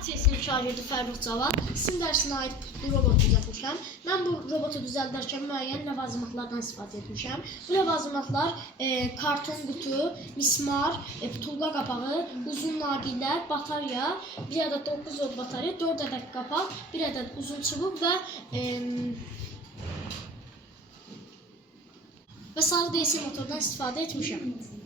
Sesinin şagirdi Fərrux Cavad. Sizin dərsinə aid bir robot düzəltmişəm. Mən bu robotu düzəldərkən müəyyən ləvazimatlardan istifadə etmişəm. Bu ləvazimatlar karton qutu, mismar, tulqa qapağı, uzun naqillər, batarya, bir ədəd 9 volt batarya, 4 ədəd qapaq, bir ədəd uzun çubuq və sarı DC motordan istifadə etmişəm.